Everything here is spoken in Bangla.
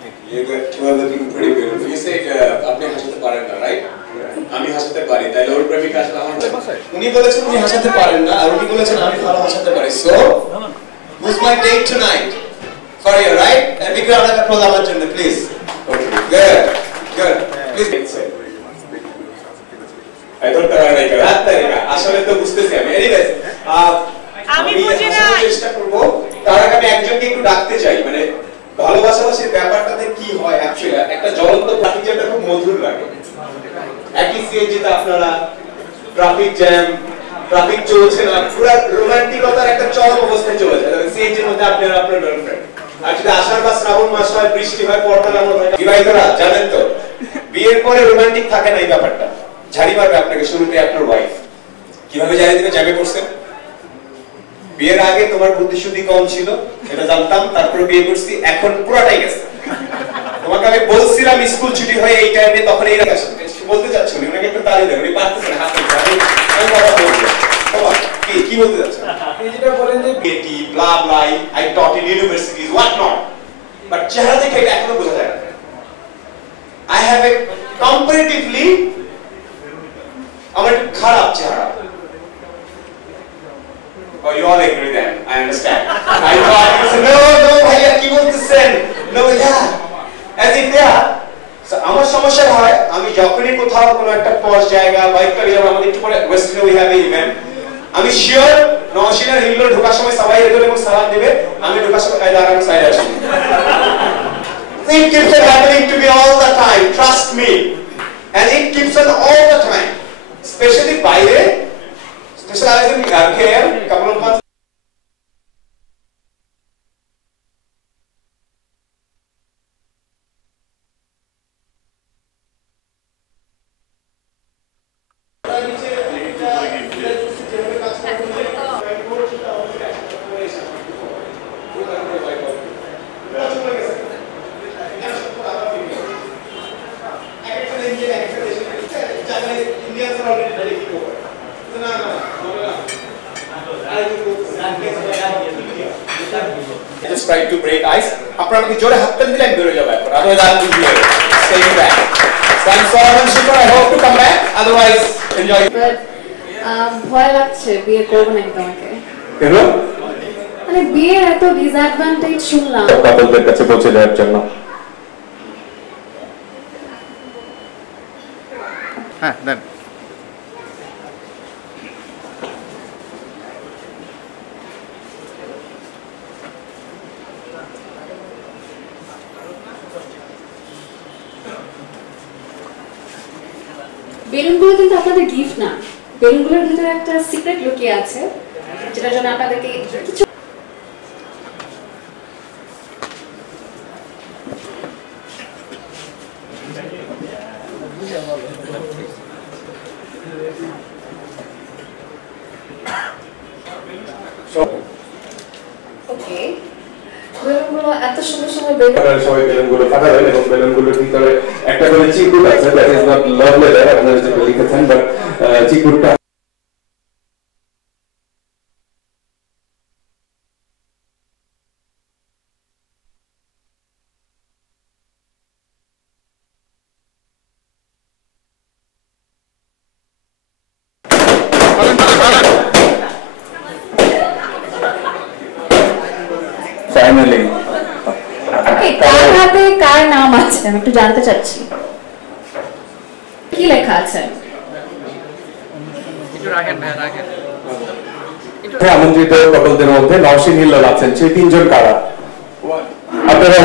You are looking pretty beautiful. You said আপনি হাসাতে পারেন না, right? আমি হাসাতে পারি। তাইলে ওর প্রেমিকা আসলে আমার উনি বলেছেন উনি হাসাতে পারেন না আর উনি বলেছেন আমি ভালো হাসাতে পারি। So, who's my date tonight? For you, right? And big round of applause আমার জন্য, please. Okay, good, good. Please say. I don't know why I got আসলে তো বুঝতেছি আমি। Anyways, আমি বুঝি না। চেষ্টা করব। তার আগে আমি একজনকে একটু ডাকতে চাই, মানে ভালোবাসার ব্যাপারটাতে কি হয় অ্যাকচুয়ালি একটা জ্বলন্ত ট্রাফিক জ্যামটা খুব মধুর লাগে। একই সিএনজিতে আপনারা ট্রাফিক জ্যাম, ট্রাফিক চলছে না, পুরো রোমান্টিকতার একটা চরম অবস্থায় চলে যায়। তবে সিএনজির মধ্যে আপনি আর আপনার গার্লফ্রেন্ড, আর যদি আষাঢ় বা শ্রাবণ মাস হয়, বৃষ্টি হয়, পর্দা নামানো হয়, বিবাহিতরা জানেন তো বিয়ের পরে রোমান্টিক থাকে না এই ব্যাপারটা। ঝাড়ি মারবে আপনাকে শুরুতে আপনার ওয়াইফ। কিভাবে ঝাড়ি দিবে? জ্যামে করছেন। বিয়ের আগে তোমার বুদ্ধিশুদ্ধি কম ছিল, এটা জানতাম, তারপরে বিয়ে করছি, এখন পুরোটাই গেছে। তোমাকে আমি বলছিলাম স্কুল ছুটি হয় এই টাইমে, তখন এই রাখা বলতে চাচ্ছি উনি, ওনাকে একটু তালি দেন, উনি পারতেছেন না, হাতে আমি কথা বলবো। কি বলতে চাচ্ছেন? আপনি যেটা বলেন যে বেটি blah blah, I taught in universities what not, but চেহারা দেখে এটা এখনো বোঝা যায় না। আই হ্যাভ এ কম্পারেটিভলি আমার খারাপ চেহারা। Oh, you all agree then? I understand. I thought you said, no, bhaiya, ki boltechen? No, yeah. As if yeah. So, আমার সমস্যা হয়, আমি যখনই কোথাও কোনো একটা পজ জায়গা বাইক করে যাব, আমাদের একটু পরে ওয়েস্টার্নে উই হ্যাভ এ ইভেন্ট, আমি শিওর নওশিনার হিল্লো ঢোকার সময় সবাই এগোলে এবং সালাম দেবে, আমি ঢোকার সময় কায়দা আরাম সাইডে আসি। It keeps on happening to me all the time, trust me. And it keeps on all the time. Especially বাইরে, specializing in hair care, couple of months. Just try to break ice. আপনারা আমাকে জোরে হাত টান দিলে আমি বেরোয় যাবো এখন। Otherwise I will be here, staying back. So I'm sorry, I'm sure I hope to come back. Otherwise, enjoy. But ভয় লাগছে বিয়ে করব না তোমাকে। কেন? মানে বিয়ের এত ডিসঅ্যাডভান্টেজ শুনলাম। কাপলদের কাছে পৌঁছে দেওয়ার জন্য। হ্যাঁ, দেন। বেলুনগুলো কিন্তু আপনাদের গিফট না, বেলুনগুলোর ভিতরে একটা সিক্রেট লুকিয়ে আছে, যেটার জন্য আপনাদেরকে কিছু ওকে। বেলুনগুলো এত সুন্দর সুন্দর বেলুন, সবাই বেলুনগুলো ফাটাবেন এবং বেলুনগুলোর ভিতরে একটা করে চিকুট আছে, that is not love letter, আপনারা যেটা লিখেছেন, বাট চিকুটটা ফাইনালি কার হাতে কার নাম আছে আমি একটু জানতে চাচ্ছি, কি লেখা আছে? একটু রাখেন ভাই, রাখেন। আমন্ত্রিত কাপলদের মধ্যে নওশিন হিল্লাল আছেন, সেই তিনজন কারা? আপনারা